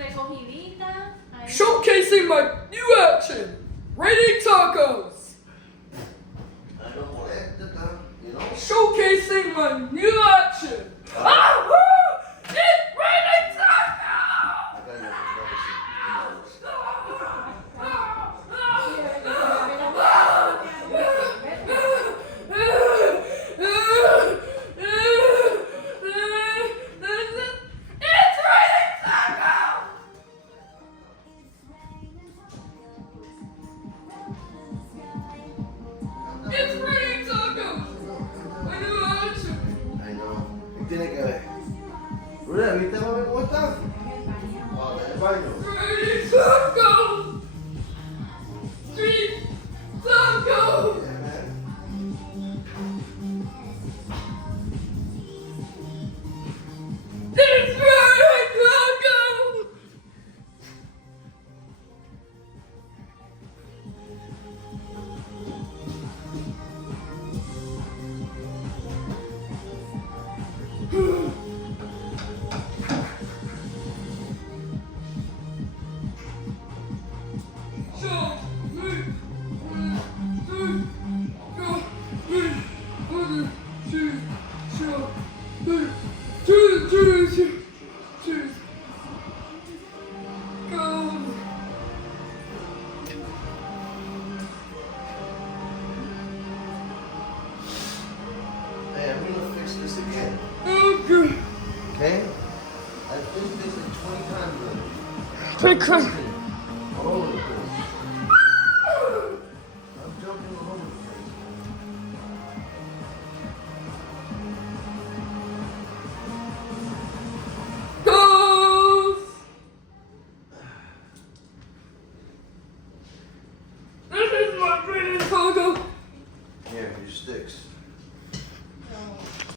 Recogidita. Ahí. Showcasing my new action, raiding tacos. I don't want it, you know? Showcasing my new action. Ah, woo! It's raining tacos. I got you. It's raining tacos! My new action! I know. ¿Qué tiene que ver? Rura, ¿viste mami cómo está? Oh, en el baño. Raining tacos! Street tacos! Yeah, man. It's raining tacos! Hey, I'm gonna fix this again. Okay. Okay? I've been fixed it 20 times already. All over the place. I'm jumping all over the place. Tacos! This is my favorite taco! Here, your sticks.